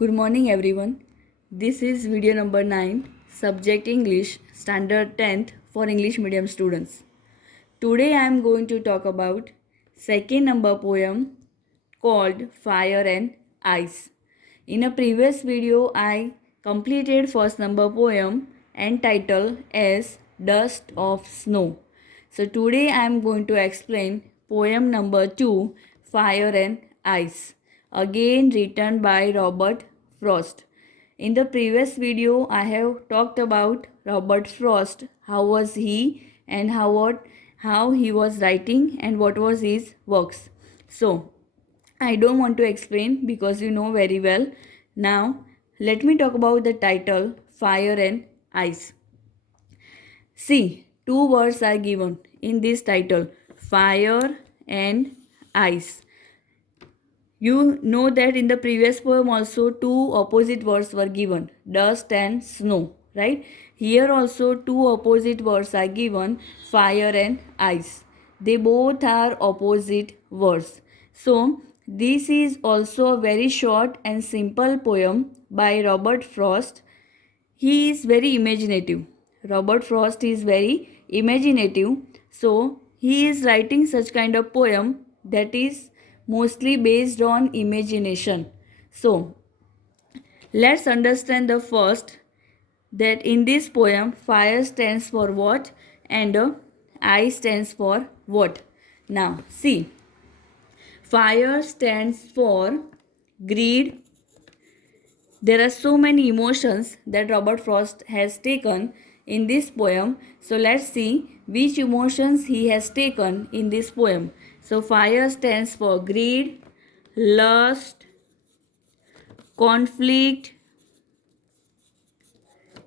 Good morning everyone. This is video number 9, subject English, standard 10th for English medium students. Today I am going to talk about second number poem called Fire and Ice. In a previous video I completed first number poem and title as Dust of Snow. So today I am going to explain poem number 2, Fire and Ice, again written by Robert Frost. In the previous video, I have talked about Robert Frost, how was he and how he was writing and what was his works. So, I don't want to explain because you know very well. Now, let me talk about the title Fire and Ice. See, two words are given in this title, fire and ice. You know that in the previous poem also two opposite words were given, dust and snow, right? Here also two opposite words are given, fire and ice. They both are opposite words. So, this is also a very short and simple poem by Robert Frost. He is very imaginative. Robert Frost is very imaginative. So, he is writing such kind of poem that is mostly based on imagination. So, let's understand the first that in this poem, fire stands for what and ice stands for what. Now, see, fire stands for greed. There are so many emotions that Robert Frost has taken in this poem. So let's see which emotions he has taken in this poem. So fire stands for greed, lust, conflict,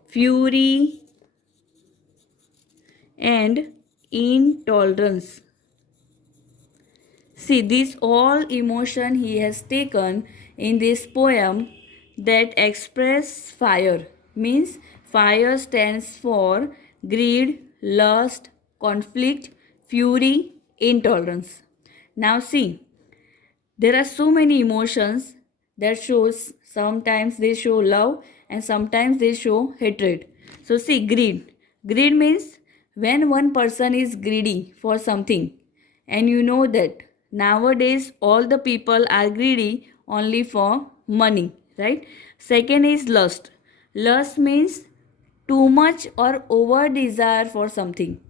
fury, and intolerance. See, this all emotion he has taken in this poem that express fire. Means fire stands for greed, lust, conflict, fury, intolerance. Now see, there are so many emotions that shows sometimes they show love and sometimes they show hatred. So see, greed. Greed means when one person is greedy for something, and you know that nowadays all the people are greedy only for money, right? Second is lust. Lust means too much or over desire for something.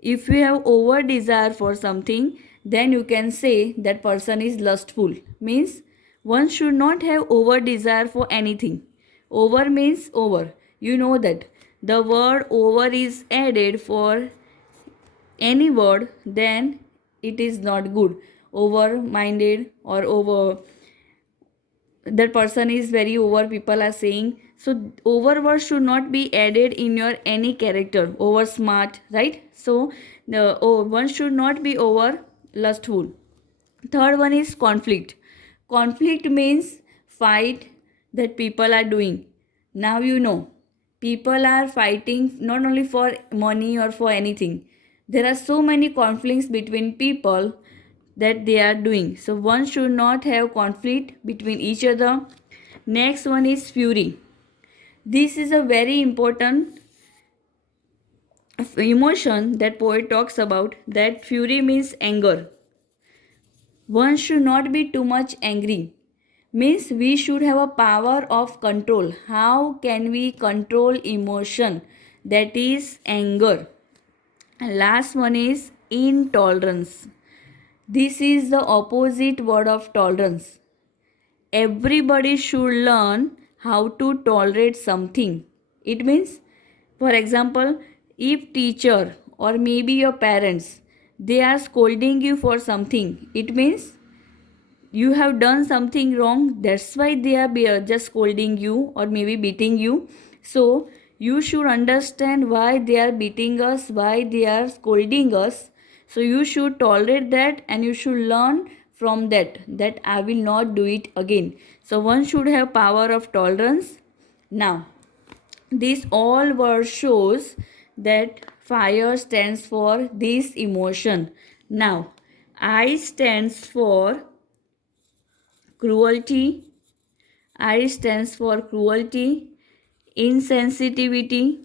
If you have over desire for something, then you can say that person is lustful. Means one should not have over desire for anything. Over means over. You know that the word over is added for any word, then it is not good. Over minded or over, that person is very over, people are saying. So over word should not be added in your any character. Over smart, right? So the one should not be over lustful. Third one is conflict. Conflict means fight that people are doing. Now you know, people are fighting not only for money or for anything. There are so many conflicts between people that they are doing. So one should not have conflict between each other. Next one is fury. This is a very important emotion that poet talks about, that fury means anger. One should not be too much angry. Means we should have a power of control. How can we control emotion? That is anger. And last one is intolerance. This is the opposite word of tolerance. Everybody should learn how to tolerate something. It means, for example, if teacher or maybe your parents, they are scolding you for something, it means you have done something wrong, that's why they are just scolding you or maybe beating you. So you should understand why they are beating us, why they are scolding us. So you should tolerate that and you should learn from that I will not do it again. So one should have power of tolerance. Now this all word shows that fire stands for this emotion. Now I stands for cruelty, I stands for cruelty, insensitivity,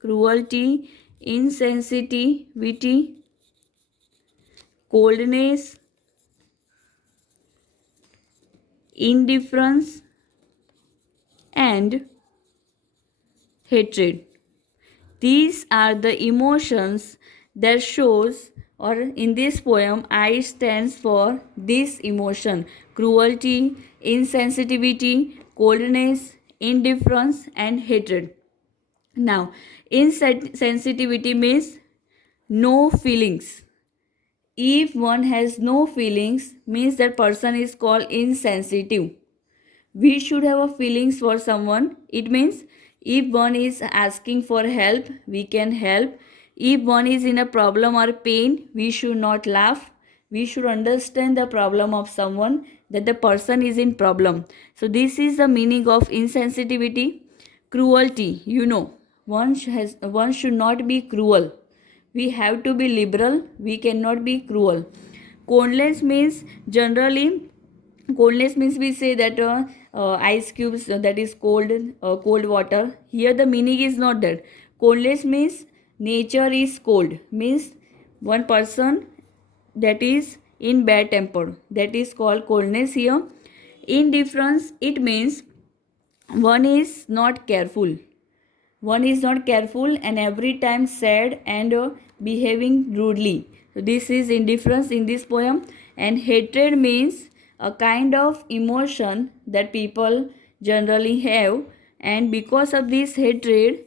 cruelty, insensitivity, coldness, indifference, and hatred. These are the emotions that shows, or in this poem I stands for this emotion: cruelty, insensitivity, coldness, indifference, and hatred. Now, insensitivity means no feelings. If one has no feelings, means that person is called insensitive. We should have a feelings for someone. It means if one is asking for help, we can help. If one is in a problem or pain, we should not laugh. We should understand the problem of someone, that the person is in problem. So this is the meaning of insensitivity. Cruelty, one should not be cruel. We have to be liberal. We cannot be cruel. Coldness means generally, coldness means we say that ice cubes, that is cold water. Here the meaning is not that. Coldness means nature is cold, means one person that is in bad temper, that is called coldness here. Indifference, it means one is not careful. One is not careful and every time sad and behaving rudely. So this is indifference in this poem. And hatred means a kind of emotion that people generally have, and because of this hatred,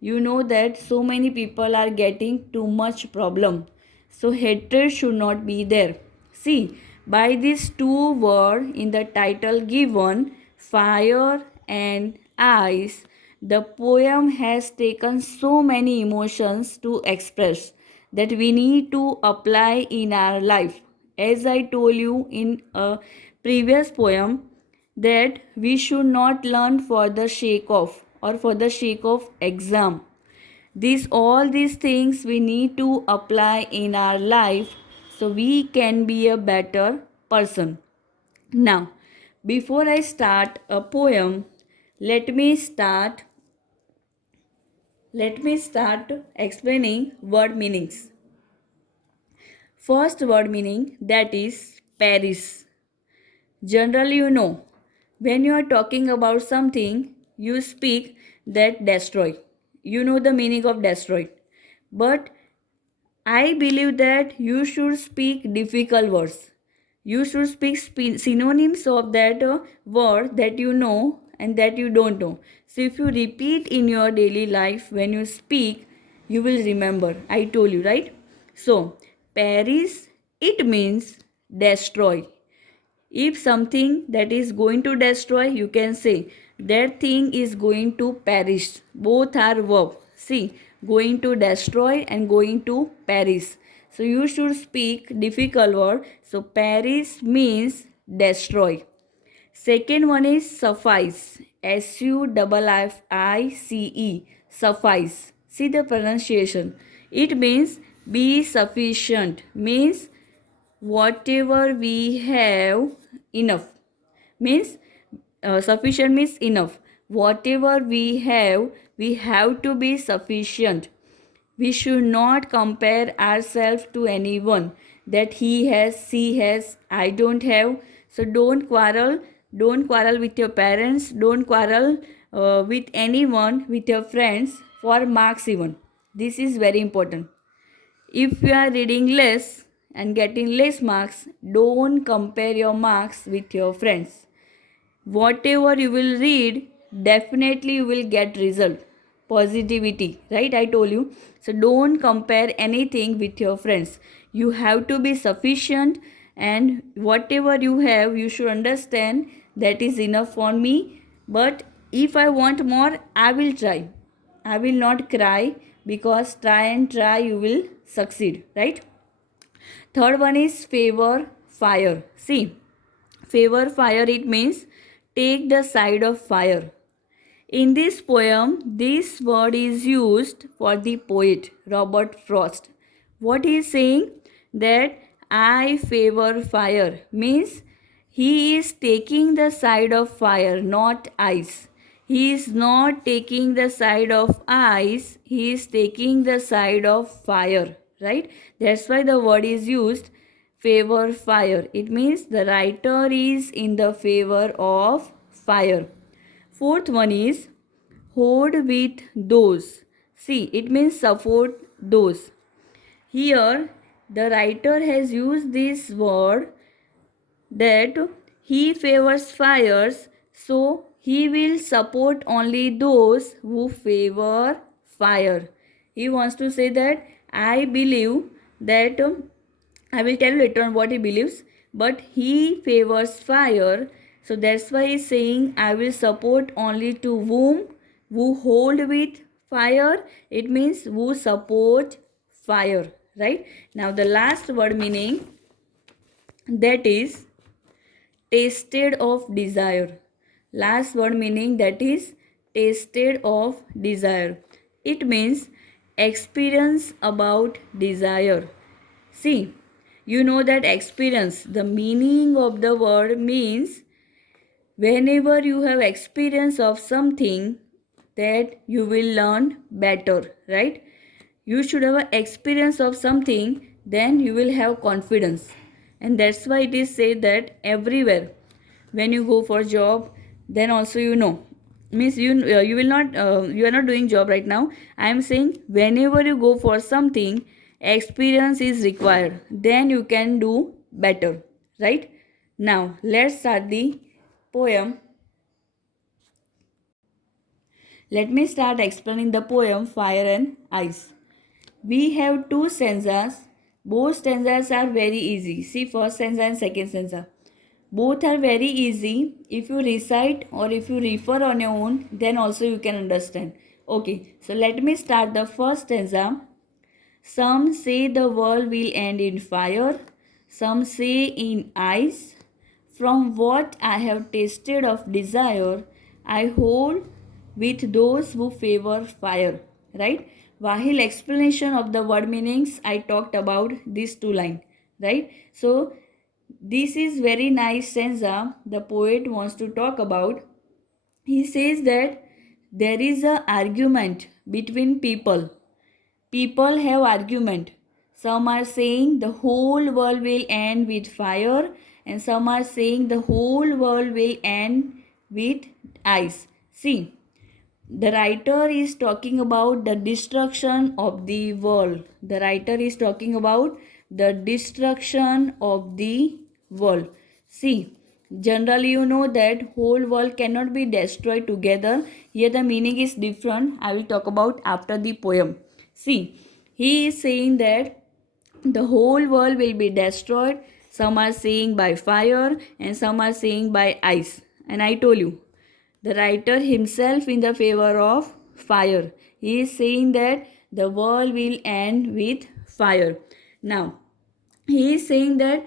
you know that so many people are getting too much problem. So hatred should not be there. See, by these two words in the title given, fire and ice, the poem has taken so many emotions to express that we need to apply in our life. As I told you in a previous poem, that we should not learn for the sake of, or for the sake of exam. These all these things we need to apply in our life so we can be a better person. Now, before I start a poem, let me start let me start explaining word meanings. First word meaning, that is Paris. Generally, when you are talking about something, you speak that destroy. You know the meaning of destroy. But I believe that you should speak difficult words. You should speak synonyms of that word that you know and that you don't know. So if you repeat in your daily life when you speak, you will remember. I told you, right? So, Paris, it means destroy. If something that is going to destroy, you can say that thing is going to perish. Both are verb. See, going to destroy and going to perish. So you should speak difficult word. So perish means destroy. Second one is suffice. Suffice. Suffice. See the pronunciation. It means be sufficient. Means whatever we have, enough. Means sufficient means enough. Whatever we have to be sufficient. We should not compare ourselves to anyone, that he has, she has, I don't have. So don't quarrel with your parents, don't quarrel with anyone, with your friends for marks even. This is very important. If you are reading less and getting less marks, don't compare your marks with your friends. Whatever you will read, definitely you will get result. Positivity, right? I told you. So don't compare anything with your friends. You have to be sufficient, and whatever you have, you should understand that is enough for me. But if I want more, I will try. I will not cry, because try and try you will succeed, right? Third one is favor fire. See, favor fire, it means take the side of fire. In this poem, this word is used for the poet Robert Frost. What he is saying, that I favor fire, means He is taking the side of fire, not ice. He is not taking the side of ice, he is taking the side of fire, right? That's why the word is used, favor fire. It means the writer is in the favor of fire. Fourth one is hold with those. See, it means support those. Here, the writer has used this word that he favors fires, so he will support only those who favor fire. He wants to say that I believe that I will tell you later on what he believes, but he favors fire, so that's why he's saying I will support only to who hold with fire. It means who support fire, right? Now the last word meaning, that is tasted of desire. Last word meaning, that is tasted of desire. It means experience about desire. See, you know that experience, the meaning of the word means whenever you have experience of something, that you will learn better, right? You should have an experience of something, then you will have confidence. And that's why it is said that everywhere when you go for job, then also you know, means you will not you are not doing job right now. I am saying whenever you go for something, experience is required, then you can do better, right? Now let's start the poem. Let me start explaining the poem Fire and Ice. We have two stanzas. Both stanzas are very easy. See, first stanza and second stanza. Both are very easy. If you recite or if you refer on your own, then also you can understand. Okay, so let me start the first stanza. Some say the world will end in fire, some say in ice. From what I have tasted of desire, I hold with those who favor fire. Right? While explanation of the word meanings, I talked about these two lines. Right? So this is very nice stanza the poet wants to talk about. He says that there is a argument between people. People have argument. Some are saying the whole world will end with fire, and some are saying the whole world will end with ice. See, the writer is talking about the destruction of the world. The writer is talking about the destruction of the world. See, generally you know that whole world cannot be destroyed together. Here the meaning is different. I will talk about after the poem. See, he is saying that the whole world will be destroyed. Some are saying by fire and some are saying by ice. And I told you, the writer himself in the favor of fire. He is saying that the world will end with fire. Now, he is saying that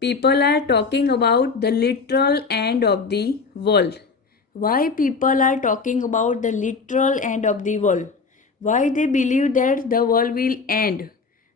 people are talking about the literal end of the world. Why people are talking about the literal end of the world? Why they believe that the world will end?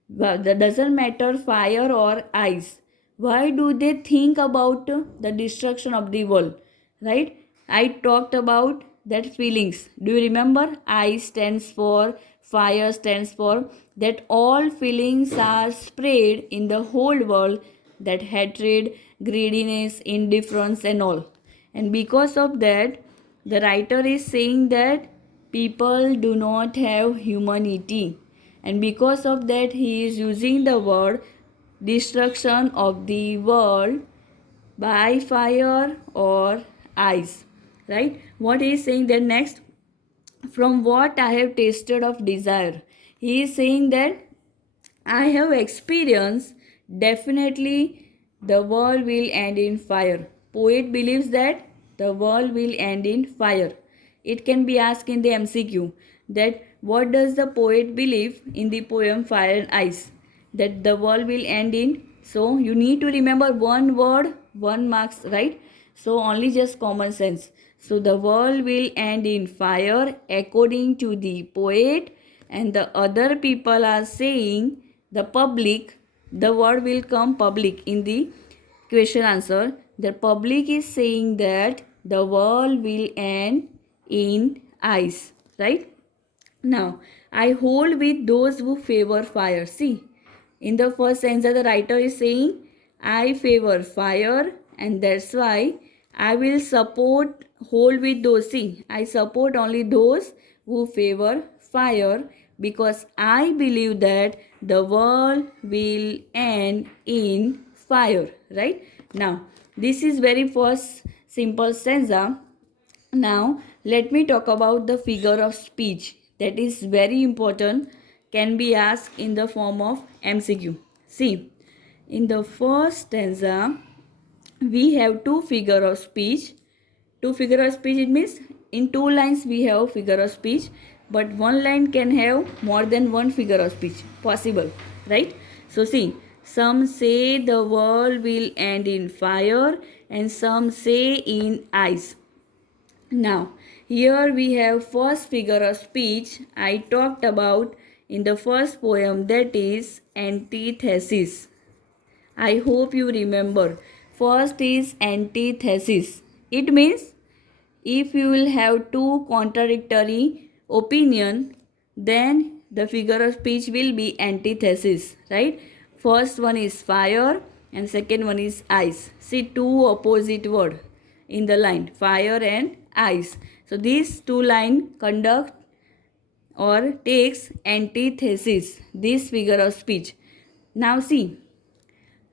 Well, that doesn't matter fire or ice. Why do they think about the destruction of the world? Right? I talked about that feelings. Do you remember? I stands for, fire stands for, that all feelings are spread in the whole world, that hatred, greediness, indifference and all. And because of that, the writer is saying that people do not have humanity. And because of that, he is using the word destruction of the world by fire or ice. Right? What he is saying then next, from what I have tasted of desire. He is saying that I have experienced, definitely the world will end in fire. Poet believes that the world will end in fire. It can be asked in the MCQ that what does the poet believe in the poem Fire and Ice? That the world will end in. So you need to remember one word, 1 marks, right? So only just common sense. So the world will end in fire according to the poet, and the other people are saying the public, the word will come public in the question answer, The public is saying that the world will end in ice, right? Now, I hold with those who favor fire. See, in the first stanza, the writer is saying, I favor fire, and that's why I will hold with those. See, I support only those who favor fire because I believe that the world will end in fire, right? Now, this is very first simple stanza. Now, let me talk about the figure of speech that is very important, can be asked in the form of MCQ. See, in the first stanza, we have two figure of speech. Two figure of speech, it means in two lines we have figure of speech, but one line can have more than one figure of speech possible, right? So see, some say the world will end in fire and some say in ice. Now, here we have first figure of speech I talked about in the first poem, that is antithesis. I hope you remember. First is antithesis. It means if you will have two contradictory opinion, then the figure of speech will be antithesis, right? First one is fire and second one is ice. See, two opposite word in the line, fire and ice. So these two line conduct or takes antithesis, this figure of speech. Now see,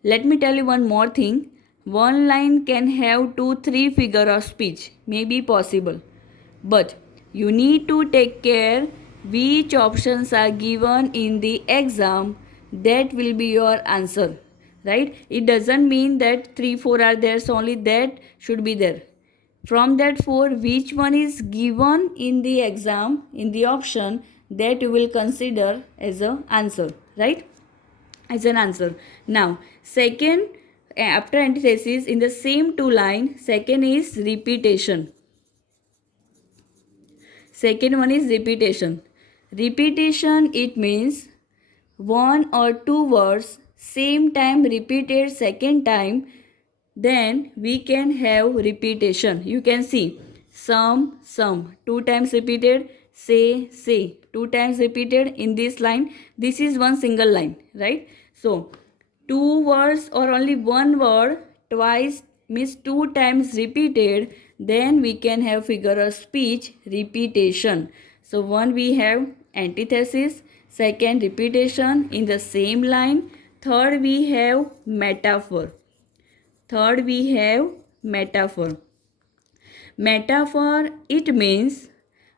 let me tell you one more thing. One line can have two, three figure of speech, may be possible. But you need to take care which options are given in the exam. That will be your answer. Right? It doesn't mean that 3, 4 are there, so only that should be there. From that 4, which one is given in the exam, in the option, that you will consider as an answer. Right? As an answer. Now, second, after antithesis, in the same two line, second is repetition. Second one is repetition. Repetition, it means one or two words same time repeated second time, then we can have repetition. You can see some, two times repeated, say, two times repeated in this line. This is one single line, right? So, two words or only one word twice means two times repeated, then we can have figure of speech repetition. So, one we have antithesis, second repetition in the same line, third we have metaphor. Third we have metaphor. Metaphor, it means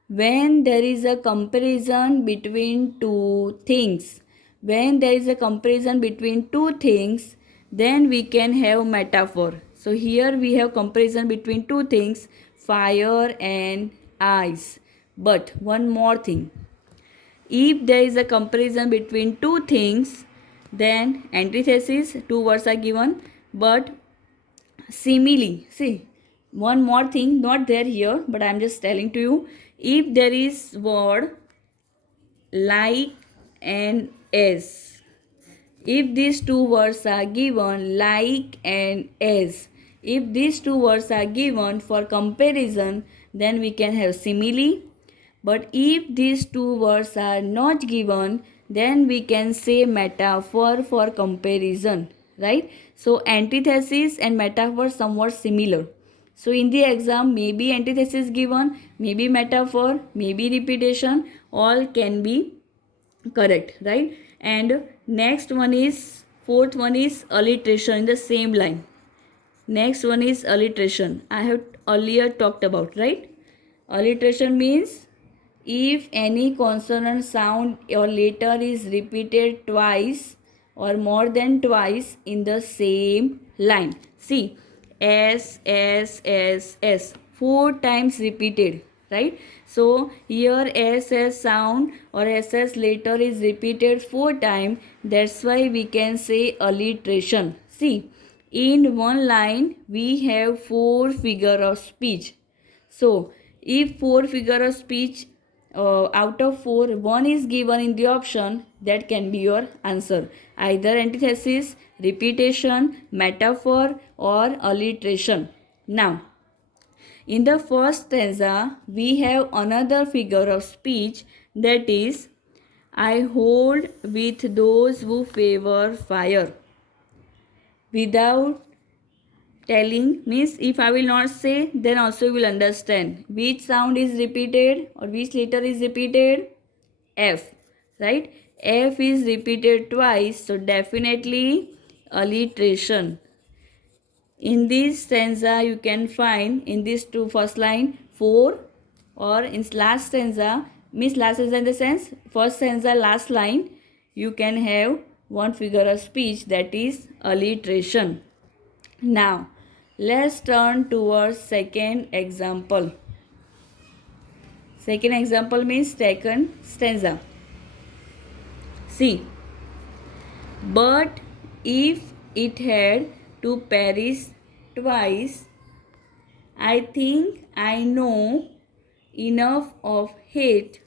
when there is a comparison between two things. When there is a comparison between two things, then we can have metaphor. So here we have comparison between two things, fire and ice. But one more thing. If there is a comparison between two things, then antithesis, two words are given, but simile, see, one more thing, not there here, but I am just telling to you, if there is word like and as, if these two words are given like and as, if these two words are given for comparison, then we can have simile. But if these two words are not given, then we can say metaphor for comparison, right? So antithesis and metaphor somewhat similar. So in the exam, maybe antithesis given, maybe metaphor, maybe repetition, all can be correct, right? And next one is, fourth one is alliteration in the same line. Next one is alliteration. I have earlier talked about, right? Alliteration means if any consonant sound or letter is repeated twice or more than twice in the same line. See, S, 4 times repeated, right? So here SS sound or SS letter is repeated 4 times. That's why we can say alliteration. See, in one line we have 4 figure of speech. So if 4 figure of speech out of 4, 1 is given in the option, that can be your answer. Either antithesis, repetition, metaphor, or alliteration. Now, in the first stanza, we have another figure of speech, that is, I hold with those who favor fire. Without telling means, if I will not say, then also you will understand which sound is repeated or which letter is repeated. F, right? F is repeated twice, so definitely alliteration. In this stanza you can find, in this two first line, 4, or in last stanza, means last stanza in the sense first stanza last line, you can have one figure of speech, that is alliteration. Now let's turn towards second example. Second example means second stanza. See, but if it had to perish twice, I think I know enough of hate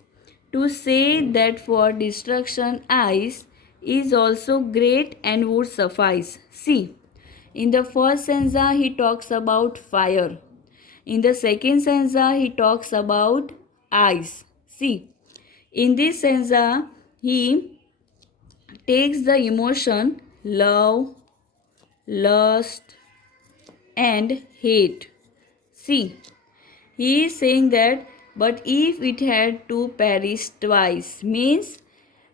to say that for destruction ice is also great and would suffice. See, in the first stanza he talks about fire. In the second stanza he talks about ice. See, in this stanza he takes the emotion love, lust, and hate. See, he is saying that, but if it had to perish twice, means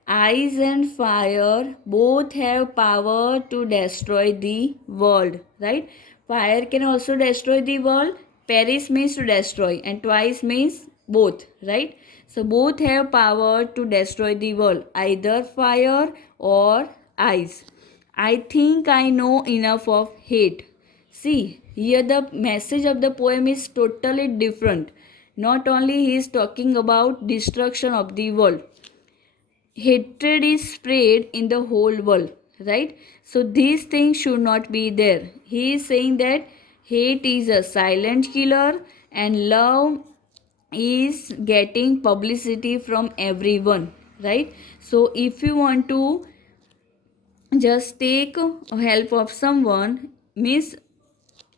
ice and fire both have power to destroy the world, right? Fire can also destroy the world. Perish means to destroy, and twice means both, right? So both have power to destroy the world, either fire or ice. I think I know enough of hate. See, here the message of the poem is totally different. Not only he is talking about destruction of the world, hatred is spread in the whole world, right? So these things should not be there. He is saying that hate is a silent killer and love is getting publicity from everyone, right? So if you want to just take help of someone, means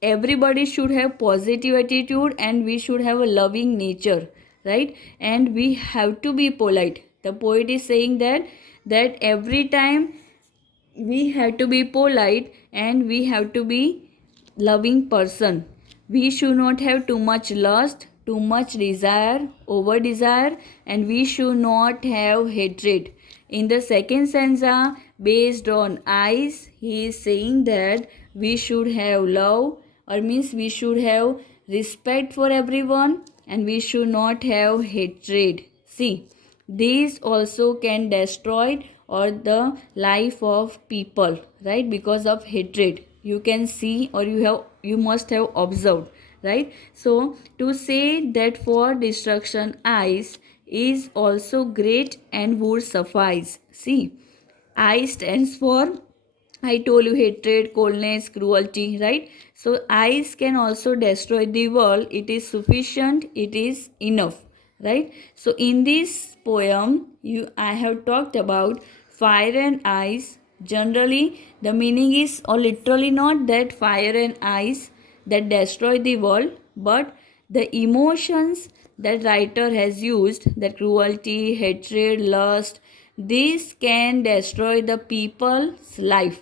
everybody should have positive attitude and we should have a loving nature, right? And we have to be polite. The poet is saying that every time we have to be polite and we have to be loving person. We should not have too much lust, too much desire, over desire, and we should not have hatred. In the second stanza, based on ice, he is saying that we should have love, or means we should have respect for everyone and we should not have hatred. See, these also can destroy or the life of people, right? Because of hatred, you can see, or you must have observed, right? So to say that for destruction ice is also great and would suffice. See, I stands for, I told you, hatred, coldness, cruelty, right? So ice can also destroy the world. It is sufficient, it is enough, right? So in this poem, I have talked about fire and ice. Generally, the meaning is, or literally not that fire and ice that destroy the world, but the emotions that writer has used, that cruelty, hatred, lust, this can destroy the people's life,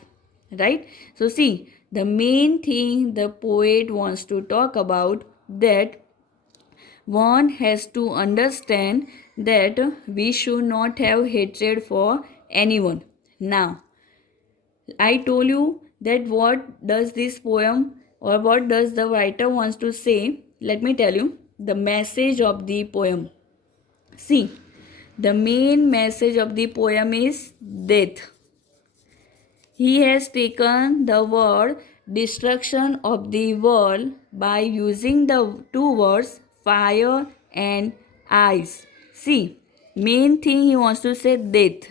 right? So see, the main thing the poet wants to talk about, that one has to understand that we should not have hatred for anyone. Now, I told you that what does this poem, or what does the writer wants to say. Let me tell you the message of the poem. See, the main message of the poem is death. He has taken the word destruction of the world by using the two words fire and ice. See, main thing he wants to say death.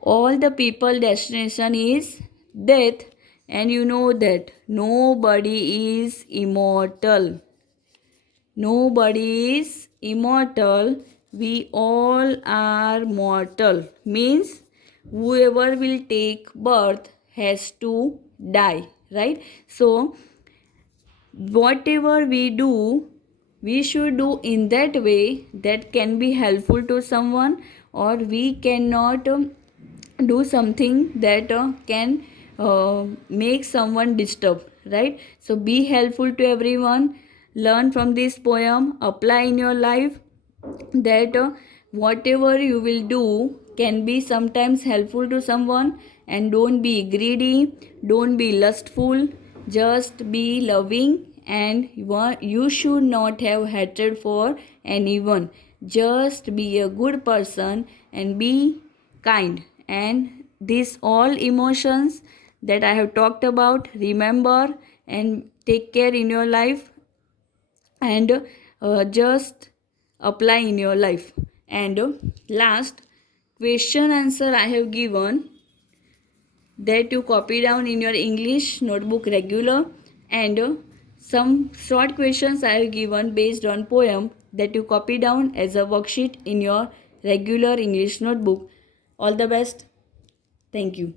All the people destination is death, and you know that nobody is immortal. Nobody is immortal, we all are mortal. Means whoever will take birth has to die, right? So whatever we do, we should do in that way that can be helpful to someone, or we cannot do something that can make someone disturbed, right? So be helpful to everyone, learn from this poem, apply in your life, that whatever you will do can be sometimes helpful to someone. And don't be greedy, don't be lustful, just be loving. And you should not have hatred for anyone, just be a good person and be kind. And these all emotions that I have talked about, remember and take care in your life, and just apply in your life. And last question answer I have given, that you copy down in your English notebook regular. And some short questions I have given based on poem, that you copy down as a worksheet in your regular English notebook. All the best. Thank you.